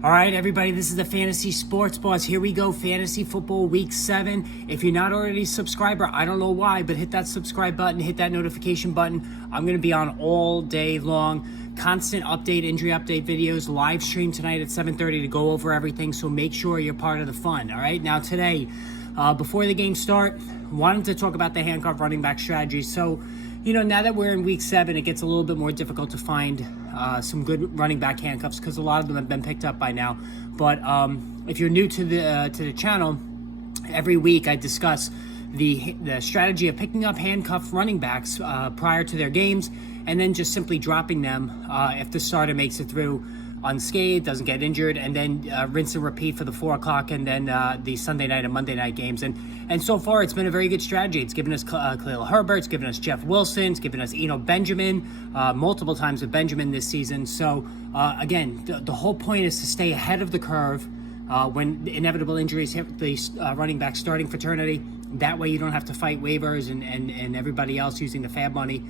All right, everybody, this is the Fantasy Sports Boss. Here we go, Fantasy Football Week 7. If you're not already a subscriber, I don't know why, but hit that subscribe button, hit that notification button. I'm going to be on all day long. Constant update, injury update videos, live stream tonight at 7:30 to go over everything, so make sure you're part of the fun, all right? Now, today, before the game start, wanted to talk about the handcuff running back strategy. So, now that we're in week 7, it gets a little bit more difficult to find some good running back handcuffs because a lot of them have been picked up by now. But if you're new to the channel, every week I discuss the strategy of picking up handcuff running backs prior to their games, and then just simply dropping them if the starter makes it through unscathed, doesn't get injured, and then rinse and repeat for the 4 o'clock and then the Sunday night and Monday night games. And so far, it's been a very good strategy. It's given us Khalil Herbert, it's given us Jeff Wilson, it's given us Benjamin, multiple times with Benjamin this season. So again, the whole point is to stay ahead of the curve when inevitable injuries hit the running back starting fraternity. That way you don't have to fight waivers and everybody else using the fab money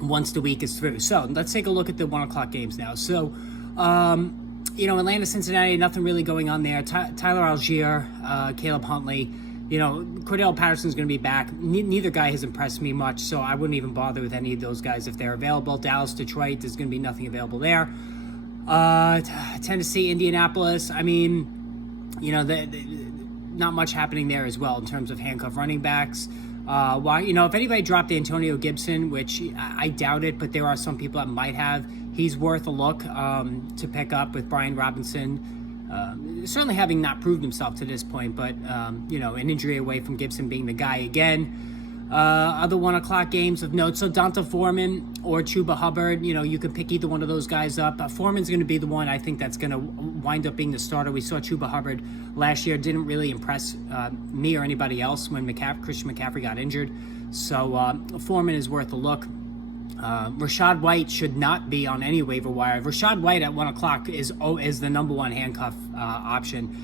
once the week is through. So let's take a look at the 1 o'clock games now. So, Atlanta, Cincinnati, nothing really going on there. Tyler Algier, Caleb Huntley, Cordell Patterson's going to be back. Neither guy has impressed me much, so I wouldn't even bother with any of those guys if they're available. Dallas, Detroit, there's going to be nothing available there. Tennessee, Indianapolis, not much happening there as well in terms of handcuff running backs. If anybody dropped Antonio Gibson, which I doubt it, but there are some people that might have, he's worth a look to pick up with Brian Robinson. Certainly having not proved himself to this point, but, an injury away from Gibson being the guy again. Other 1 o'clock games of note, so Dante Foreman or Chuba Hubbard, you can pick either one of those guys up. Foreman's going to be the one I think that's going to wind up being the starter. We saw Chuba Hubbard last year, didn't really impress me or anybody else when Christian McCaffrey got injured. So Foreman is worth a look. Rachaad White should not be on any waiver wire. Rachaad White at 1 o'clock is the number one handcuff option,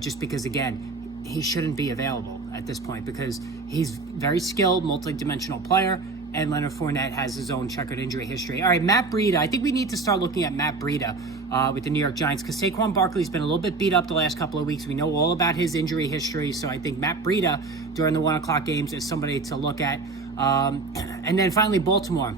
just because, again, he shouldn't be available at this point because he's very skilled, multi-dimensional player, and Leonard Fournette has his own checkered injury history. All right, Matt Breida. I think we need to start looking at Matt Breida with the New York Giants because Saquon Barkley's been a little bit beat up the last couple of weeks. We know all about his injury history, so I think Matt Breida during the 1 o'clock games is somebody to look at. And then finally, Baltimore.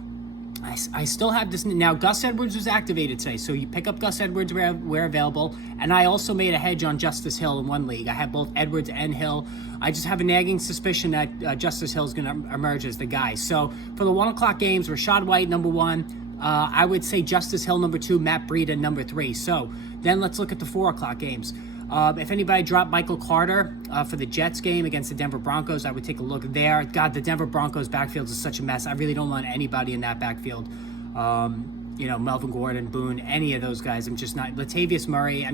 I still have this. Now, Gus Edwards was activated today, so you pick up Gus Edwards where available. And I also made a hedge on Justice Hill in one league. I have both Edwards and Hill. I just have a nagging suspicion that Justice Hill is going to emerge as the guy. So for the 1 o'clock games, Rachaad White, number 1. I would say Justice Hill, number 2, Matt Breida, number 3. So then let's look at the 4 o'clock games. If anybody dropped Michael Carter for the Jets game against the Denver Broncos, I would take a look there. God, the Denver Broncos backfield is such a mess. I really don't want anybody in that backfield. Melvin Gordon, Boone, any of those guys. I'm just not. Latavius Murray,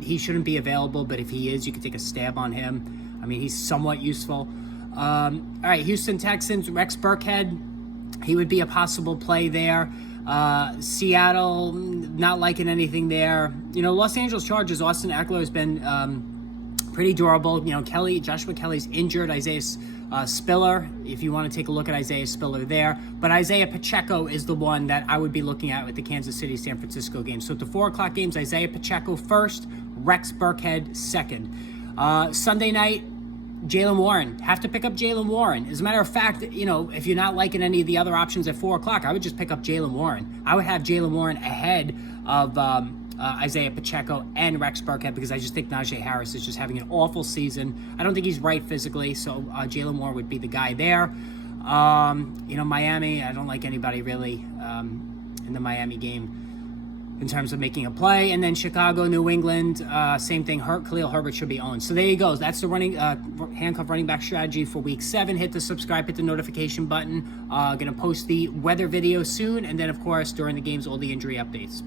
he shouldn't be available, but if he is, you could take a stab on him. He's somewhat useful. All right, Houston Texans, Rex Burkhead, he would be a possible play there. Seattle, not liking anything there. Los Angeles Chargers, Austin Eckler has been pretty durable. Joshua Kelly's injured. Isaiah Spiller, if you want to take a look at Isaiah Spiller there. But Isaiah Pacheco is the one that I would be looking at with the Kansas City-San Francisco game. So at the 4 o'clock games, Isaiah Pacheco first, Rex Burkhead second. Sunday night, Jaylen Warren. Have to pick up Jaylen Warren. As a matter of fact, if you're not liking any of the other options at 4 o'clock, I would just pick up Jaylen Warren. I would have Jaylen Warren ahead of Isaiah Pacheco and Rex Burkhead because I just think Najee Harris is just having an awful season. I don't think he's right physically, so Jaylen Warren would be the guy there. Miami, I don't like anybody really in the Miami game in terms of making a play. And then Chicago, New England, same thing. Khalil Herbert should be owned. So there you go. That's the handcuff running back strategy for week 7. Hit the subscribe, hit the notification button. Going to post the weather video soon. And then, of course, during the games, all the injury updates.